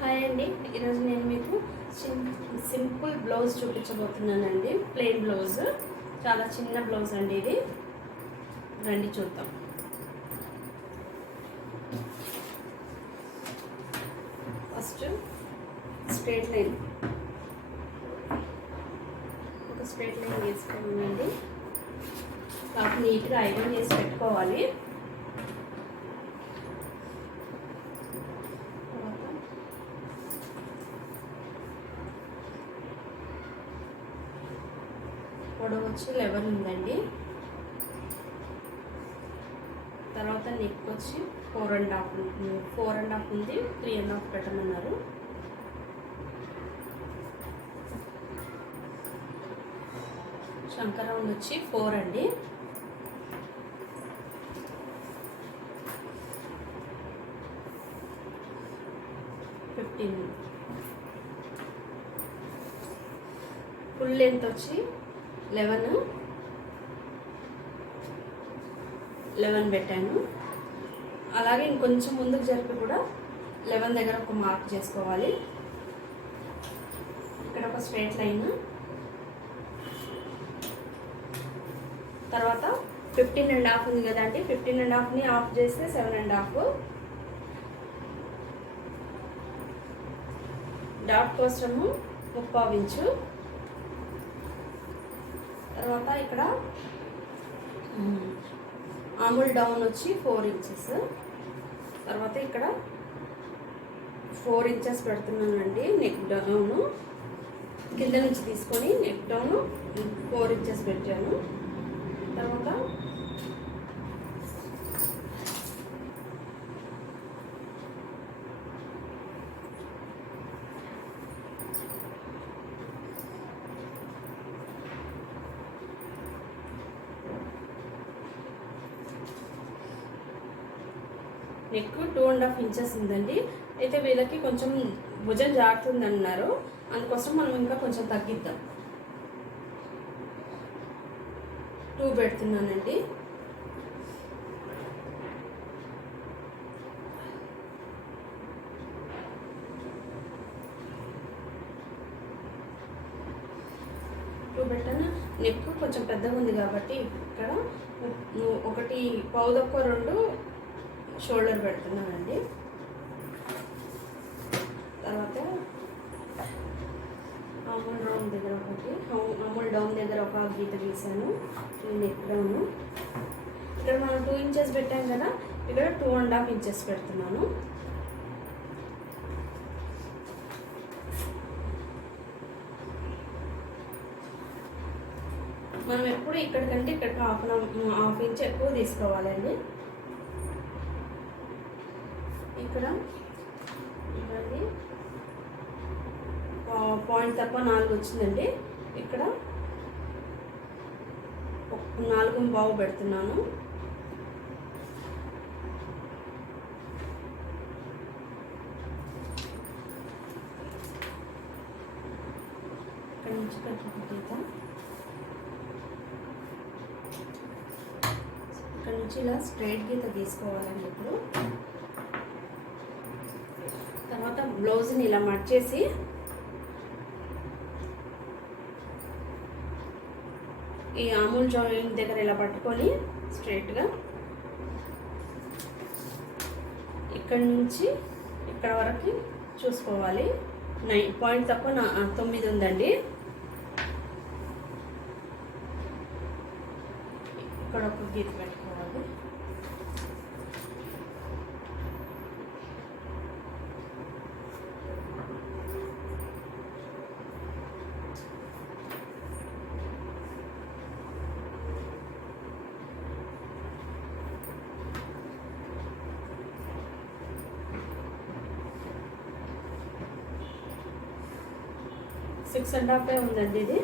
Hi అండి, ఈరోజు నేను మీకు సింపుల్ బ్లౌజ్ చూపించబోతున్నానండి. ప్లెయిన్ బ్లౌజ్, చాలా చిన్న బ్లౌజ్ అండి ఇది. రండి చూద్దాం. ఫస్ట్ స్ట్రైట్ లైన్, ఒక స్ట్రైట్ లైన్ వేసుకోవాలండి. కాకపోతే నీట్గా ఐరన్ చేసి పెట్టుకోవాలి. పొడవు వచ్చి 11 ఉందండి. తర్వాత నెక్ వచ్చి 4.5 ఉంది. 3.5 పెట్టమన్నారు. శంకర రౌండ్ వచ్చి 4 అండి. ఫుల్ లెంత్ వచ్చి 11 పెట్టాను. అలాగే ఇంకొంచెం ముందుకు జరిపి కూడా 11 దగ్గర ఒక మార్క్ చేసుకోవాలి. ఇక్కడ ఒక స్ట్రైట్ లైన్. తర్వాత 15.5 ఉంది కదండి, 15.5ని ఆఫ్ చేస్తే 7.5. డాట్ కోసము 3/4 ఇంచు. తర్వాత ఇక్కడ ఆముల్ డౌన్ వచ్చి 4 ఇంచెస్. తర్వాత ఇక్కడ 4 ఇంచెస్ పెడుతున్నానండి. నెక్ డౌన్ కింద నుంచి తీసుకొని నెక్ డౌన్ 4 ఇంచెస్ పెట్టాను. తర్వాత నెక్ 2.5 ఇంచెస్ ఉందండి. అయితే వీళ్ళకి కొంచెం భుజం జారుతుంది అన్నారు, అందుకోసం మనం ఇంకా కొంచెం తగ్గిద్దాం. 2 పెడుతున్నానండి. పెట్టాను. నెక్ కొంచెం పెద్దగా ఉంది కాబట్టి ఇక్కడ 1.5 షోల్డర్ పెడుతున్నానండి. తర్వాత అమూల్ రౌండ్ దగ్గర అమూల్ డౌన్ దగ్గర ఒక గీత గీసాను. నెక్ డౌన్ ఇక్కడ మనం 2 ఇంచెస్ పెట్టాం కదా, ఇక్కడ 2.5 ఇంచెస్ పెడుతున్నాను. మనం ఎప్పుడు ఇక్కడికంటే ఇక్కడికి హాఫ్ ఇంచ్ ఎక్కువ తీసుకోవాలండి. ఇక్కడ ఇవ్వండి, పాయింట్ తక్కువ 4 వచ్చిందండి. ఇక్కడ 4.5 పెడుతున్నాను. ఇక్కడ నుంచి ఇక్కడ నుంచి ఇలా స్ట్రైట్ గీత తీసుకోవాలండి. ఇప్పుడు తర్వాత బ్లౌజ్ని ఇలా మర్చేసి ఈ ఆమూల్ జాయింట్ దగ్గర ఇలా పట్టుకొని స్ట్రైట్గా ఇక్కడ నుంచి ఇక్కడ వరకు చూసుకోవాలి. 9 పాయింట్ తక్కువ 9 ఉందండి. ఇక్కడ ఒక గీత పెట్టుకోవాలి. సిక్స్ అండ్ హాఫ్ ఉందండి ఇది.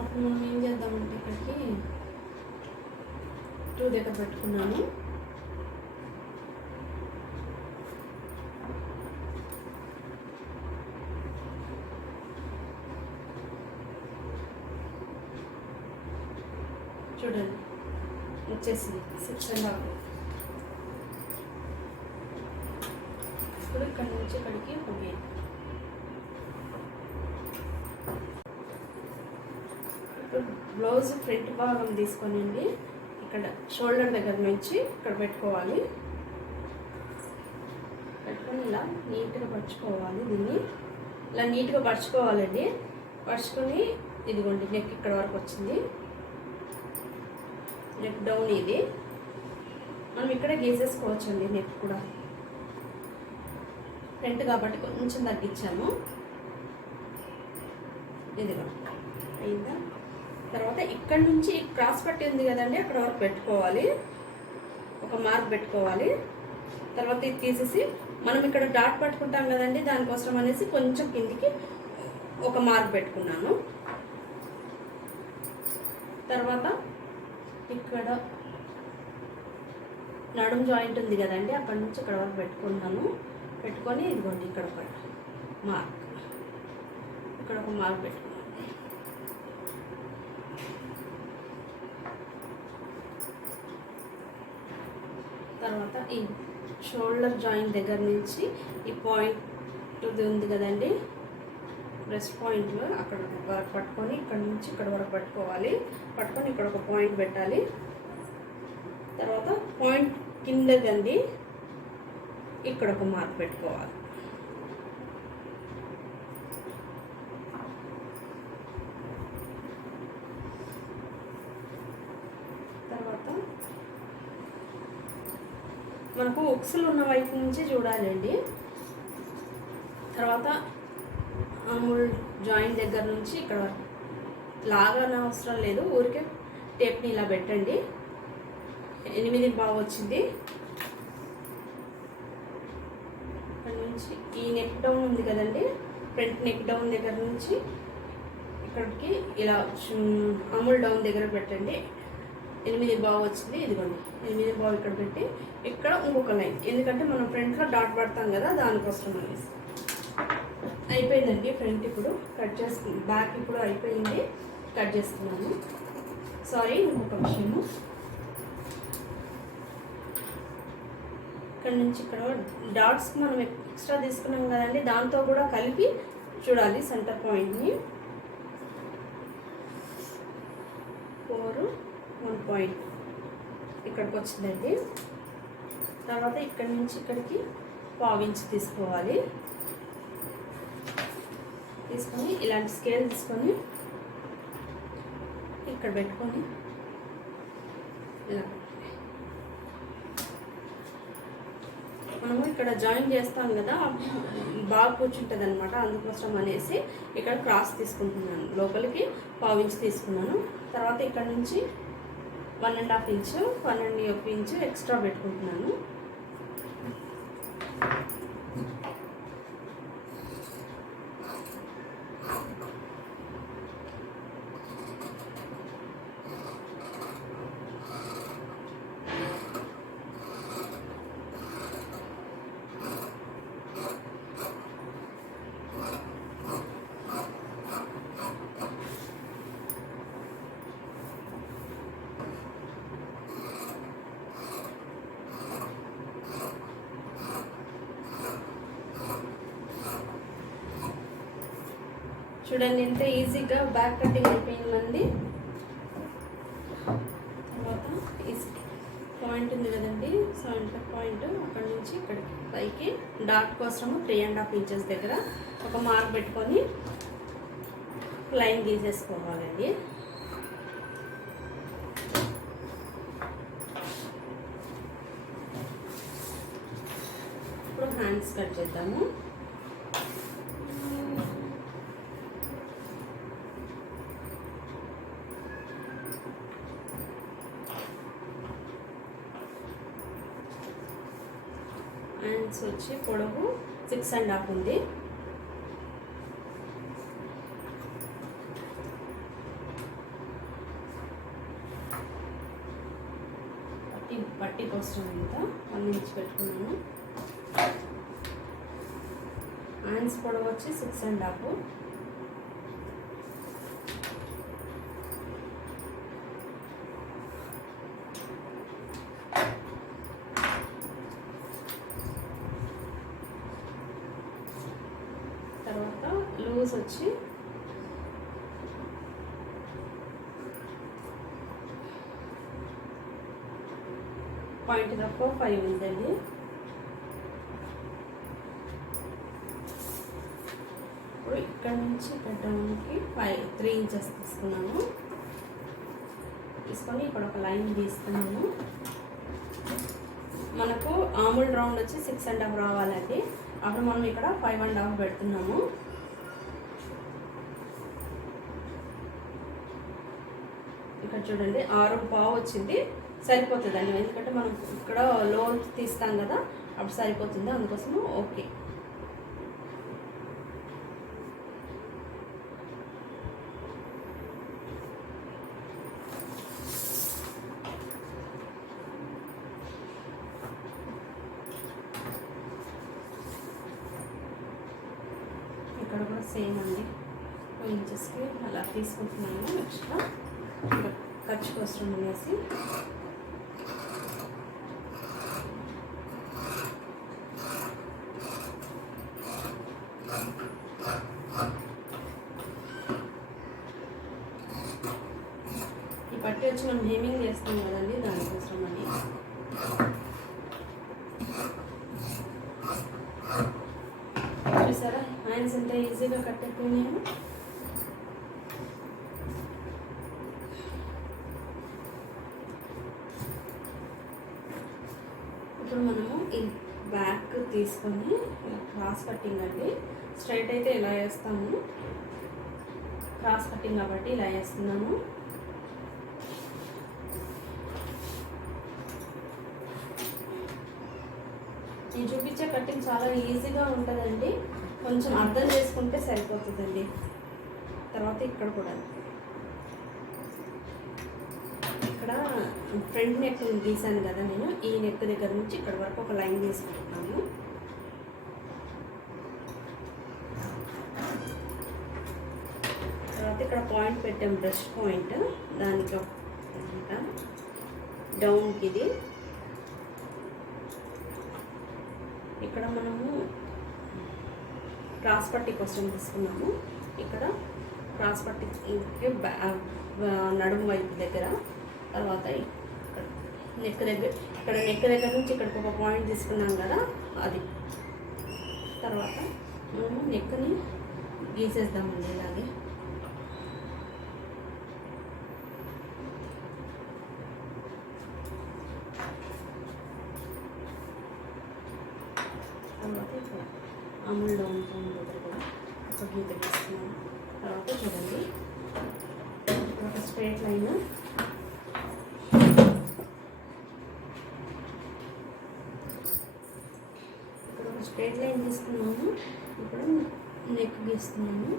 అప్పుడు మనం ఏం చేద్దామంటే ఇక్కడికి 2 దగ్గర పెట్టుకున్నాను. చూడండి వచ్చేసింది 6.5. ఇప్పుడు ఇక్కడ నుంచి ఇక్కడికి ఒక గీత. ఇప్పుడు బ్లౌజ్ ఫ్రంట్ భాగం తీసుకొనండి ఇక్కడ షోల్డర్ దగ్గర నుంచి ఇక్కడ పెట్టుకోవాలి. పెట్టుకొని ఇలా నీట్గా పరుచుకోవాలి. దీన్ని ఇలా నీట్గా పరుచుకోవాలండి. పరుచుకొని ఇదిగోండి నెక్ ఇక్కడ వరకు వచ్చింది. నెక్ డౌన్ ఇది మనం ఇక్కడ గీసేసుకోవచ్చు అండి. నెక్ కూడా ఫ్రంట్ కాబట్టి కొంచెం తగ్గించాము. ఇదిగో అయిందా. తర్వాత ఇక్కడ నుంచి క్రాస్ పట్టి ఉంది కదండి, అక్కడ వరకు పెట్టుకోవాలి. ఒక మార్క్ పెట్టుకోవాలి. తర్వాత ఇది తీసేసి మనం ఇక్కడ డాట్ పట్టుకుంటాం కదండి, దానికోసం అనేసి కొంచెం కిందికి ఒక మార్క్ పెట్టుకున్నాను. తర్వాత ఇక్కడ నడుం జాయింట్ ఉంది కదండి, అక్కడ నుంచి ఇక్కడ వరకు పెట్టుకున్నాను. పెట్టుకొని ఇదిగోండి ఇక్కడ ఒక మార్క్, ఇక్కడ ఒక మార్క్ పెట్టుకున్నాను. తర్వాత ఈ షోల్డర్ జాయింట్ దగ్గర నుంచి ఈ పాయింట్ ఉంది కదండి, బ్రెస్ట్ పాయింట్లో అక్కడ వరకు పట్టుకొని ఇక్కడ నుంచి ఇక్కడ వరకు పట్టుకోవాలి. పట్టుకొని ఇక్కడ ఒక పాయింట్ పెట్టాలి. తర్వాత పాయింట్ కిందకండి ఇక్కడ ఒక మార్క్ పెట్టుకోవాలి. తర్వాత మనకు ఉక్సులు ఉన్న వైపు నుంచి చూడాలండి. తర్వాత ఆర్మ్హోల్ జాయింట్ దగ్గర నుంచి ఇక్కడ లాగానే అవసరం లేదు, ఊరికే టేప్ని ఇలా పెట్టండి. 8 బాగా వచ్చింది. ఇక్కడ నుంచి ఈ నెక్ డౌన్ ఉంది కదండి, ఫ్రంట్ నెక్ డౌన్ దగ్గర నుంచి ఇక్కడికి ఇలా ఆర్మ్హోల్ డౌన్ దగ్గర పెట్టండి. 8 బాగా వచ్చింది. ఇదిగోండి 8 బాగా ఇక్కడ పెట్టి ఇక్కడ ఇంకొక లైన్, ఎందుకంటే మనం ఫ్రంట్లో డాట్ పడతాం కదా, దానికోసం అనేసి. అయిపోయిందండి ఫ్రంట్. ఇప్పుడు కట్ చేసుకున్నాను. బ్యాక్ ఇప్పుడు అయిపోయింది, కట్ చేసుకున్నాను. సారీ, ఇంకొక విషయము, ఇక్కడ నుంచి ఇక్కడ డాట్స్ మనం ఎక్స్ట్రా తీసుకున్నాం కదండి, దాంతో కూడా కలిపి చూడాలి సెంటర్ పాయింట్ని. 4 1 పాయింట్ ఇక్కడికి వచ్చిందండి. తర్వాత ఇక్కడ నుంచి ఇక్కడికి 1/4 ఇంచ్ తీసుకోవాలి. తీసుకొని ఇలాంటి స్కేల్ తీసుకొని ఇక్కడ పెట్టుకొని ఇలా మనము ఇక్కడ జాయిన్ చేస్తాం కదా, బాగా కూర్చుంటుంది అనమాట. అందుకోసం అనేసి ఇక్కడ క్రాస్ తీసుకుంటున్నాను. లోపలికి 1/4 ఇంచ్ తీసుకున్నాను. తర్వాత ఇక్కడ నుంచి 1.5 ఇంచ్ 1.5 ఇంచ్ ఎక్స్ట్రా పెట్టుకుంటున్నాను. చూడండి ఎంత ఈజీగా బ్యాక్ కటింగ్ అయిపోయిందండి. తర్వాత ఈ పాయింట్ ఉంది కదండి, సెంటర్ పాయింట్ అక్కడ నుంచి ఇక్కడికి పైకి డాట్ కోసము 3.5 ఇంచెస్ దగ్గర ఒక మార్క్ పెట్టుకొని లైన్ గీసేసుకోవాలండి. ఇప్పుడు హ్యాండ్స్ కట్ చేద్దాము. హ్యాండ్స్ వచ్చి పొడవు 6.5 ఉంది. పట్టి కోసం ఇంత 1 ఇంచ్ పెట్టుకున్నాను. హ్యాండ్స్ పొడవు వచ్చి 6.5. యాంగిల్స్ వచ్చి పాయింట్ తక్కువ 5 ఉందండి. ఇప్పుడు ఇక్కడ నుంచి పెట్టడానికి 3 ఇంచెస్ తీసుకున్నాను. తీసుకొని ఇక్కడ ఒక లైన్ తీసుకున్నాను. మనకు ఆముల్ రౌండ్ వచ్చి 6.5 రావాలండి. అప్పుడు మనం ఇక్కడ 5.5 పెడుతున్నాము. ఇక్కడ చూడండి 6.5 వచ్చింది, సరిపోతుందండి. ఎందుకంటే మనం ఇక్కడ లోన్ తీస్తాం కదా, అప్పుడు సరిపోతుంది. అందుకోసము ఓకే. ఇక్కడ కూడా సేమ్ అండి, 2 ఇంచెస్కి అలా తీసుకుంటున్నాను. ఎక్స్ట్రా ఖర్చు కోసం అనేసి ఈ పట్టి వచ్చి మనం హేమింగ్ చేస్తాం కదండి, దానికోసం అని. చూసారా హ్యాండ్స్ ఎంత ఈజీగా కట్టెక్కున్నాము. ఇప్పుడు మనము ఈ బ్యాక్ తీసుకొని క్రాస్ కట్టింగ్ అండి. స్ట్రైట్ అయితే ఇలా వేస్తాము, క్రాస్ కట్టింగ్ కాబట్టి ఇలా వేస్తున్నాము. ఈ చూపించే కట్టింగ్ చాలా ఈజీగా ఉంటుందండి, కొంచెం అర్థం చేసుకుంటే సరిపోతుందండి. తర్వాత ఇక్కడ కూడా ఇక్కడ ఫ్రంట్ నెక్ గీసాను కదా నేను, ఈ నెక్ దగ్గర నుంచి ఇక్కడ వరకు ఒక లైన్ తీసుకుంటున్నాను. తర్వాత ఇక్కడ పాయింట్ పెట్టాం, బ్రష్ పాయింట్, దానికి డౌన్కి ఇది. ఇక్కడ మనము క్రాస్ పట్టి కోసం తీసుకున్నాము. ఇక్కడ క్రాస్ పట్టి నడుము వైపు దగ్గర, తర్వాత నెక్ దగ్గర, ఇక్కడ నెక్ దగ్గర నుంచి ఇక్కడికి ఒక పాయింట్ తీసుకున్నాం కదా, అది. తర్వాత మనము నెక్ని గీసేద్దామండి ఇలాగే. తర్వాత ఇక్కడ అమూల్ డౌన్ దగ్గర కూడా ఒక గీత గీస్తున్నాను. తర్వాత చూడండి ఒక స్ట్రైట్ లైన్, ఇక్కడ ఒక స్ట్రైట్ లైన్ తీసుకున్నాము. ఇప్పుడు నెక్ గీస్తున్నాము.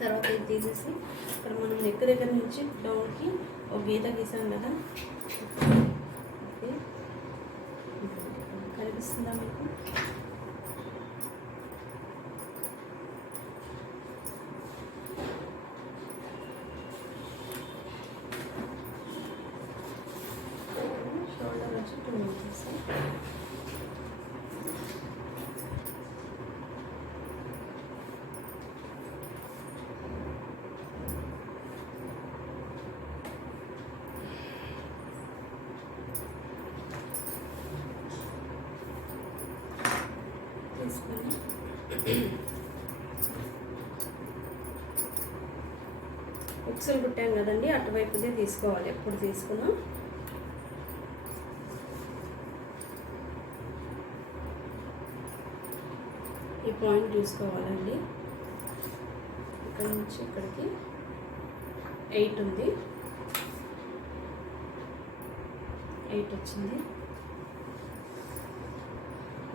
తర్వాత ఇది తీసేసి ఇక్కడ మనం నెక్ దగ్గర నుంచి డౌన్కి ఒక గీత గీసాం కదా, కనిపిస్తుందా మీకు? షోల్డర్ వచ్చి 2 ఇంచెస్. ఉక్సులు కుట్టాం కదండి, అటువైపుదే తీసుకోవాలి ఎప్పుడు తీసుకున్నా. ఈ పాయింట్ చూసుకోవాలండి. ఇక్కడ నుంచి ఇక్కడికి 8 ఉంది, 8 వచ్చింది.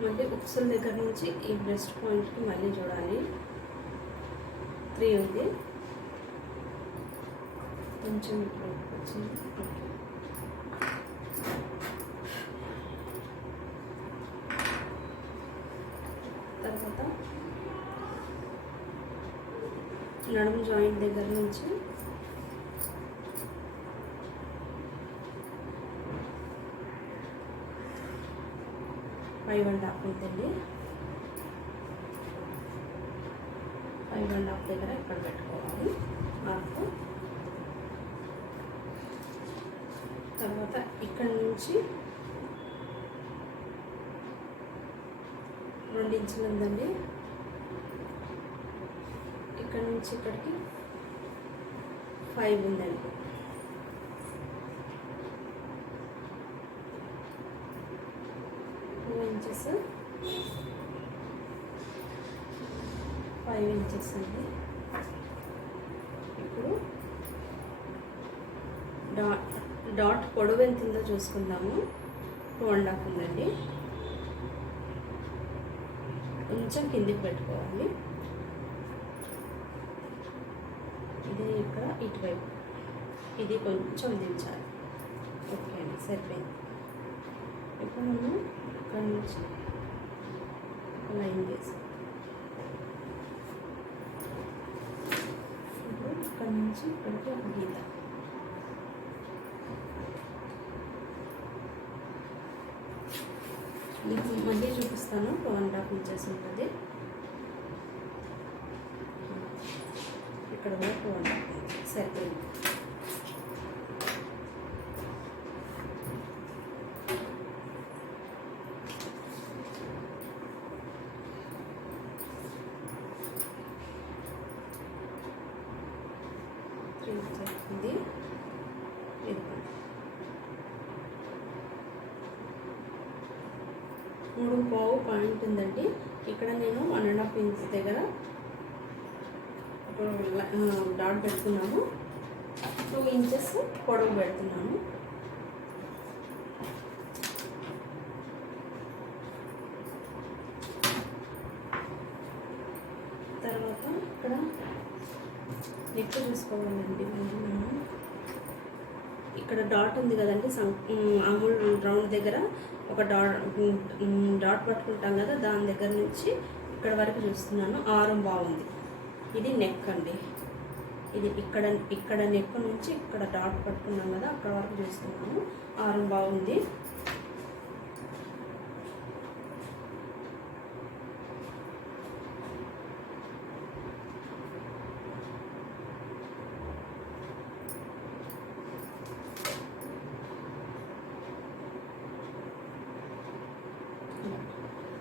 మళ్ళీ ఉక్సుల దగ్గర నుంచి ఈ బ్రెస్ట్ పాయింట్కి మళ్ళీ చూడాలి, 3 ఉంది. కొంచెం ఇక్కడ వచ్చింది. తర్వాత నడుము జాయింట్ దగ్గర నుంచి ఫైవ్ అండ్ హాఫ్ అవుతుంది. 5.5 దగ్గర ఇక్కడ పెట్టుకోవాలి మార్కు. తర్వాత ఇక్కడ నుంచి 2 ఇంచులు ఉందండి. ఇక్కడ నుంచి ఇక్కడికి 5 ఉందండి. ఇంచెస్ 5 ఇంచెస్ అండి. ఇప్పుడు డాట్ పొడవు ఎంత ఉందో చూసుకుందాము. 2.5 ఉందండి. కొంచెం కిందికి పెట్టుకోవాలి. ఇది ఇక్కడ ఇటువైపు ఇది కొంచెం దించాలి. ఓకే అండి, సరిపోయింది. ఇప్పుడు మనం ఇక్కడ నుంచి లైన్ వేసాం. ఇప్పుడు ఇక్కడ నుంచి ఇక్కడికి ఒక గీత. మీకు మళ్ళీ చూపిస్తాను. 2.5 ఇంచెస్ ఉంటుంది. ఇక్కడ కూడా 2.5 సరిపోయింది. ఇది 3.5 పాయింట్ ఉందండి. ఇక్కడ నేను 1.5 ఇంచ్ దగ్గర డాట్ పెడుతున్నాను. 2 ఇంచెస్ పొడవు పెడుతున్నాను. తర్వాత ఇక్కడ నెక్ చూసుకోవాలండి. మనం ఇక్కడ డాట్ ఉంది కదండి, అమూల్ రౌండ్ దగ్గర ఒక డాట్ పట్టుకుంటాం కదా, దాని దగ్గర నుంచి ఇక్కడ వరకు చూస్తున్నాను. ఆరం బాగుంది. ఇది నెక్ అండి. ఇది ఇక్కడ నెక్ నుంచి ఇక్కడ డాట్ పట్టుకున్నాం కదా, అక్కడ వరకు చూస్తున్నాను. ఆరం బాగుంది.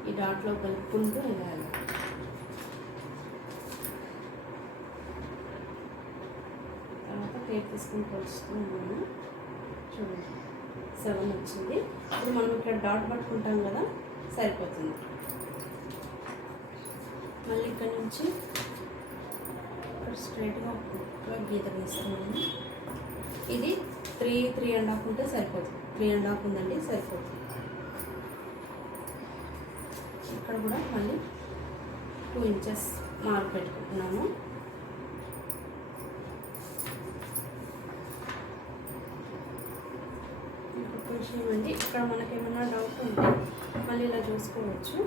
ఈ డాట్లో కలుపుకుంటూ వెళ్ళాలి. తర్వాత టేప్ తీసుకుని కొలుస్తున్నాను. చూడండి 7 వచ్చింది. ఇప్పుడు మనం ఇక్కడ డాట్ పట్టుకుంటాం కదా, సరిపోతుంది. మళ్ళీ ఇక్కడ నుంచి ఇక్కడ స్ట్రైట్గా ఒక గీత వేస్తున్నాను. ఇది 3.5 ఉంటే సరిపోతుంది. 3.5 ఉందండి, సరిపోతుంది. ఇక్కడ కూడా మళ్ళీ 2 ఇంచెస్ మార్క్ పెట్టుకుంటున్నాము. ఇంకొక విషయం అండి, ఇక్కడ మనకేమైనా డౌట్ ఉంటే మళ్ళీ ఇలా చూసుకోవచ్చు.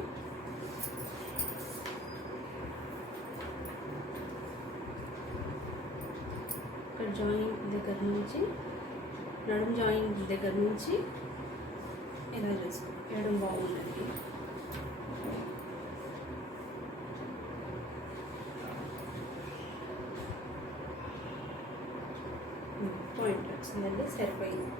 ఇక్కడ జాయింట్ దగ్గర నుంచి నడుము జాయింట్ దగ్గర నుంచి ఇలా చూసుకోవడం బాగుందండి. పాయింట్ వచ్చిందండి, సరిపోయింది.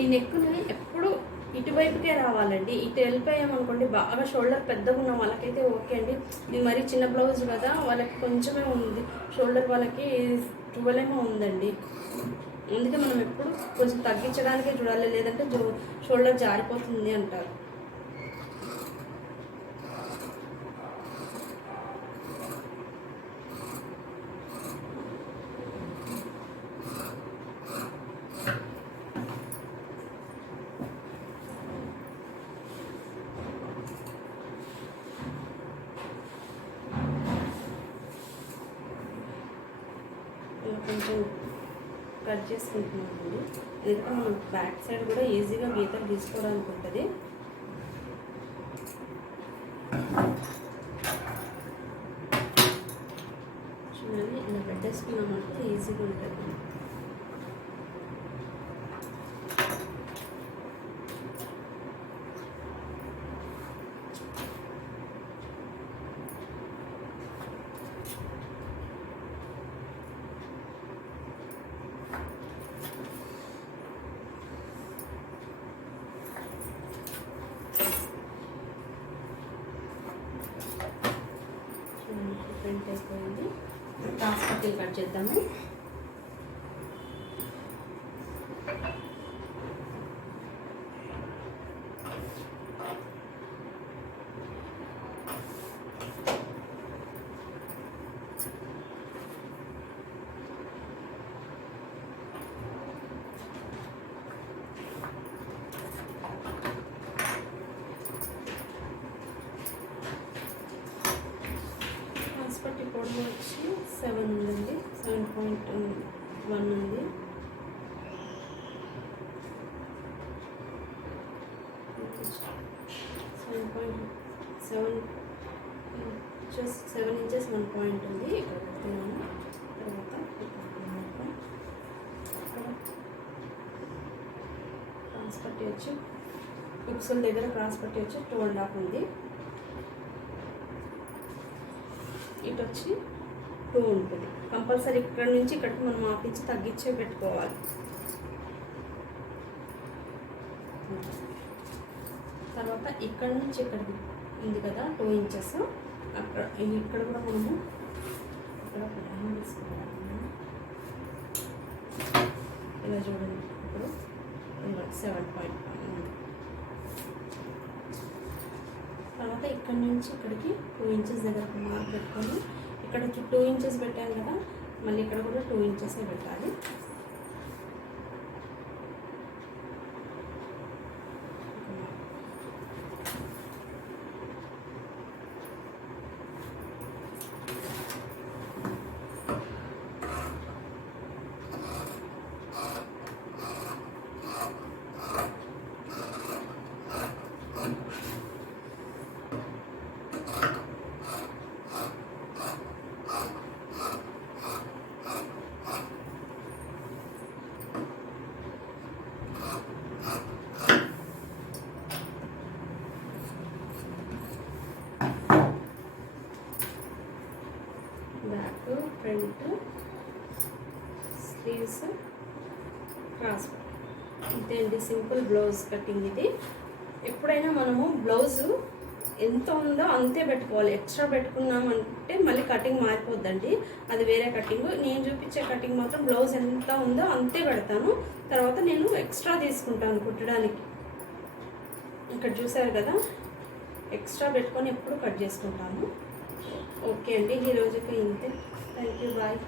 ఈ నెక్ని ఎప్పుడు ఇటువైపుకే రావాలండి. ఇటు వెళ్ళిపోయామనుకోండి, బాగా షోల్డర్ పెద్దగా ఉన్న వాళ్ళకైతే ఓకే అండి. ఇది మరీ చిన్న బ్లౌజ్ కదా, వాళ్ళకి కొంచెమే ఉంది. షోల్డర్ వాళ్ళకి 12 ఉందండి. అందుకే మనం ఎప్పుడు కొంచెం తగ్గించడానికే చూడాలి, లేదంటే షోల్డర్ జారిపోతుంది అంటారు. చేసుకుంటున్నామండి. ఎందుకంటే మనం బ్యాక్ సైడ్ కూడా ఈజీగా గీతలు తీసుకోవడానికి ఉంటుంది. చూడండి, ఇలా పెట్టేసుకున్నామంటే ఈజీగా ఉంటుంది. ప్రింట్ అయిపోయింది. క్రాస్ పట్టీలు కట్ చేద్దాము. పట్టి పొడవు వచ్చి 7 ఉందండి, 7.1 ఉంది. సెవెన్ ఇంచెస్ 1 పాయింట్ ఉంది. ఇక్కడ పెడుతున్నాను. తర్వాత క్రాస్ పట్టి వచ్చి పిక్సెల్ దగ్గర క్రాస్ పట్టి వచ్చి 2.5 ఉంది. ఇటు వచ్చి 2 ఉంటుంది. కంపల్సరీ ఇక్కడ నుంచి ఇక్కడికి మనం ఆపించి తగ్గించే పెట్టుకోవాలి. తర్వాత ఇక్కడ నుంచి ఇక్కడికి ఉంది కదా 2 ఇంచెస్, అక్కడ ఇక్కడ కూడా మనము ఇక్కడ ఇలా చూడండి. ఇప్పుడు 7.1. తర్వాత ఇక్కడ నుంచి ఇక్కడికి 2 ఇంచెస్ దగ్గర మార్క్ పెట్టుకొని ఇక్కడ 2 ఇంచెస్ పెట్టాను కదా, మళ్ళీ ఇక్కడ కూడా 2 ఇంచెస్ పెట్టాలి. Back, front, sleeves, cross. ఇదేంటి సింపుల్ బ్లౌజ్ కటింగ్. ఇది ఎప్పుడైనా మనము బ్లౌజు ఎంత ఉందో అంతే పెట్టుకోవాలి. ఎక్స్ట్రా పెట్టుకున్నామంటే మళ్ళీ కటింగ్ మారిపోద్దండి, అది వేరే కటింగ్. నేను చూపించే కటింగ్ మాత్రం బ్లౌజ్ ఎంత ఉందో అంతే పెడతాను. తర్వాత నేను ఎక్స్ట్రా తీసుకుంటాను కుట్టడానికి. ఇక్కడ చూసారు కదా, ఎక్స్ట్రా పెట్టుకొని ఎప్పుడు కట్ చేసుకుంటాను. ఓకే అండి, ఈ రోజుకి ఇంతే. Thank you, bye.